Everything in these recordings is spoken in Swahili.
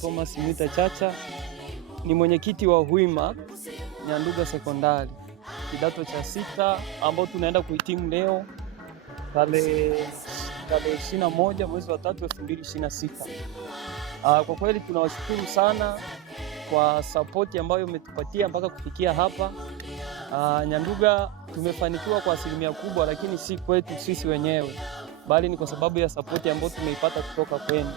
Thomas Mwita Chacha, ni mwenyekiti wa Huima Nyanduga Sekondari kidato cha 6 ambao tunaenda kuhitimu leo tarehe 21 mwezi wa 3 2026. Kwa kweli tunawashukuru sana kwa support ambayo umetupatia mpaka kufikia hapa. Nyanduga tumefanikiwa kwa asilimia kubwa, lakini si kwetu sisi wenyewe, bali ni kwa sababu ya support ambayo tumeipata kutoka kwenu.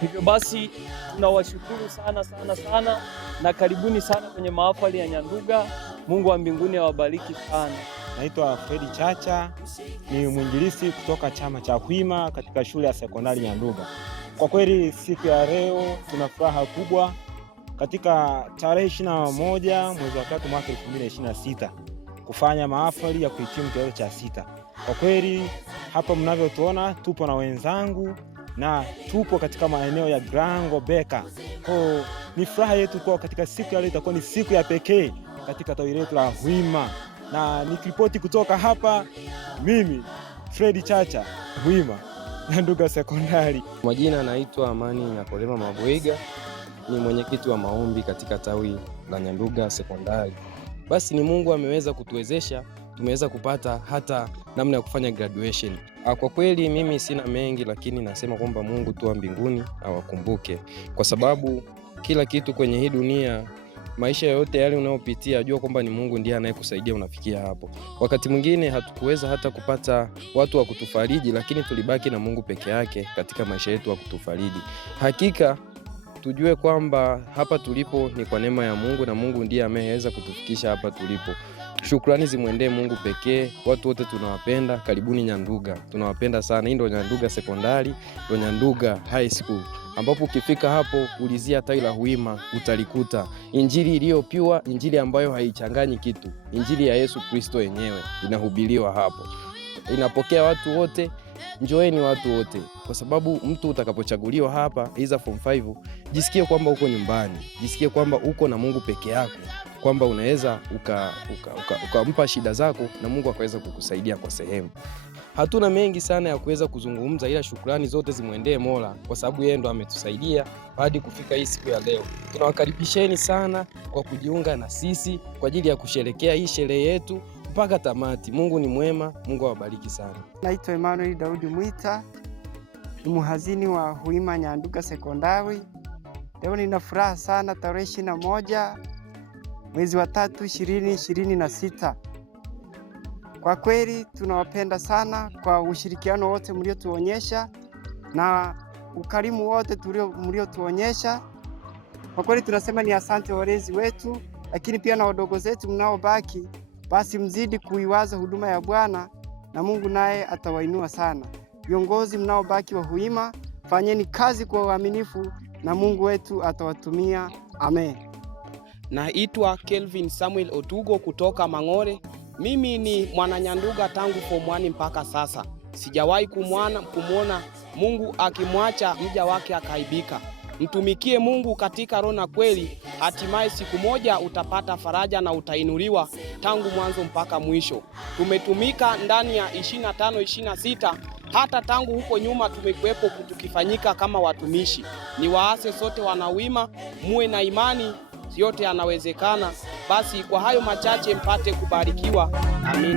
Hivyo basi tunawashukuru sana na karibuni sana kwenye mahafali ya Nyanduga. Mungu wa mbinguni awabariki sana. Naitwa Fredi Chacha, ni mwinjilisti kutoka chama cha Huima katika shule ya sekondari Nyanduga. Kwa kweli siku ya leo tuna furaha kubwa katika tarehe 21 mwezi wa 3 mwaka 2026 kufanya mahafali ya kuhitimu kidato cha 6. Kwa kweli hapa mnavyotuona tupo na wenzangu na tupo katika maeneo ya Grango Beka. Kwa ni furaha yetu kwa katika siku ya leo itakuwa ni siku ya pekee katika tawi letu la Huima. Na nikiripoti kutoka hapa, mimi Fredi Chacha, Huima Nyanduga Sekondari. Majina naitwa Amani Nyakolema Mabwega, ni mwenyekiti wa maombi katika tawi la Nyanduga Sekondari. Basi ni Mungu ameweza kutuwezesha, tumeweza kupata hata namna ya kufanya graduation. Kwa kweli mimi sina mengi, lakini nasema kwamba Mungu tu wa mbinguni awakumbuke, kwa sababu kila kitu kwenye hii dunia, maisha yote yale unayopitia, jua kwamba ni Mungu ndiye anayekusaidia unafikia hapo. Wakati mwingine hatukuweza hata kupata watu wa kutufariji, lakini tulibaki na Mungu peke yake katika maisha yetu wa kutufariji. Hakika tujue kwamba hapa tulipo ni kwa neema ya Mungu, na Mungu ndiye ameweza kutufikisha hapa tulipo. Shukrani zimwendee Mungu pekee. Watu wote tunawapenda, karibuni Nyanduga. Tunawapenda sana. Hii ndio Nyanduga Sekondari, ndio Nyanduga High School, ambapo ukifika hapo ulizia tawi la Huima utalikuta. Injili iliyo pure, injili ambayo haichanganyi kitu. Injili ya Yesu Kristo yenyewe inahubiriwa hapo. Inapokea watu wote. Njoeni watu wote, kwa sababu mtu utakapochaguliwa hapa iza form 5, jisikie kwamba uko nyumbani, jisikie kwamba uko na Mungu peke yako, kwamba unaweza ukampa shida zako na Mungu akaweza kukusaidia kwa sehemu. Hatuna mengi sana ya kuweza kuzungumza, ila shukrani zote zimwendee Mola, kwa sababu yeye ndo ametusaidia hadi kufika hii siku ya leo. Tunawakaribisheni sana kwa kujiunga na sisi kwa ajili ya kusherekea hii sherehe yetu mpaka tamati. Mungu ni mwema, Mungu awabariki sana. Naitwa Emmanuel Daudi Mwita, ni mhazini wa Huima Nyanduga Sekondari. Leo nina furaha sana, tarehe 21 mwezi wa 3 2026. Kwa kweli tunawapenda sana kwa ushirikiano wote mliotuonyesha na ukarimu wote mliotuonyesha. Kwa kweli tunasema ni asante walezi wetu, lakini pia na wadogo zetu mnaobaki. Basi mzidi kuiwaza huduma ya Bwana na Mungu naye atawainua sana. Viongozi mnaobaki wa Huima, fanyeni kazi kwa uaminifu na Mungu wetu atawatumia. Amen. Naitwa Kelvin Samuel Otugo kutoka Mang'ore. Mimi ni mwana Nyanduga tangu form 1 mpaka sasa. Sijawahi kumwona Mungu akimwacha mja wake akaibika. Mtumikie Mungu katika roho na kweli, hatimaye siku moja utapata faraja na utainuliwa tangu mwanzo mpaka mwisho. Tumetumika ndani ya 25 26, hata tangu huko nyuma tumekuepo tukifanyika kama watumishi. Ni waase sote wanawima, muwe na imani, yote yanawezekana. Basi kwa hayo machache mpate kubarikiwa. Amina.